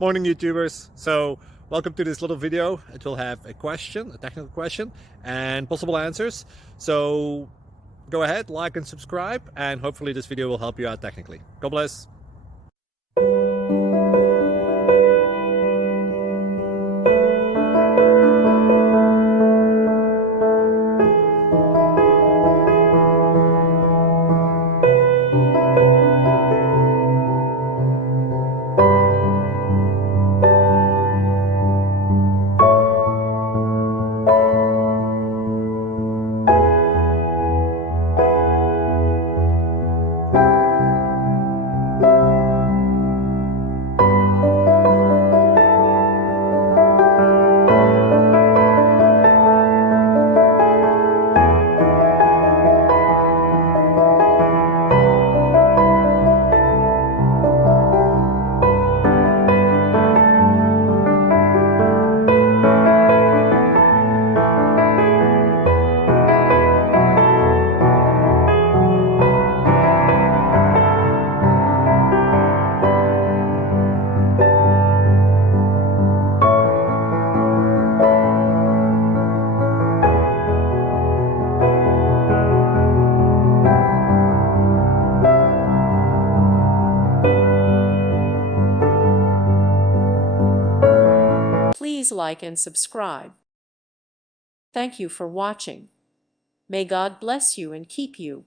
Morning, YouTubers. So welcome to this little video. It will have a question, a technical question, and possible answers. So go ahead, like and subscribe, and hopefully this video will help you out technically. God bless. Please like and subscribe. Thank you for watching. May God bless you and keep you.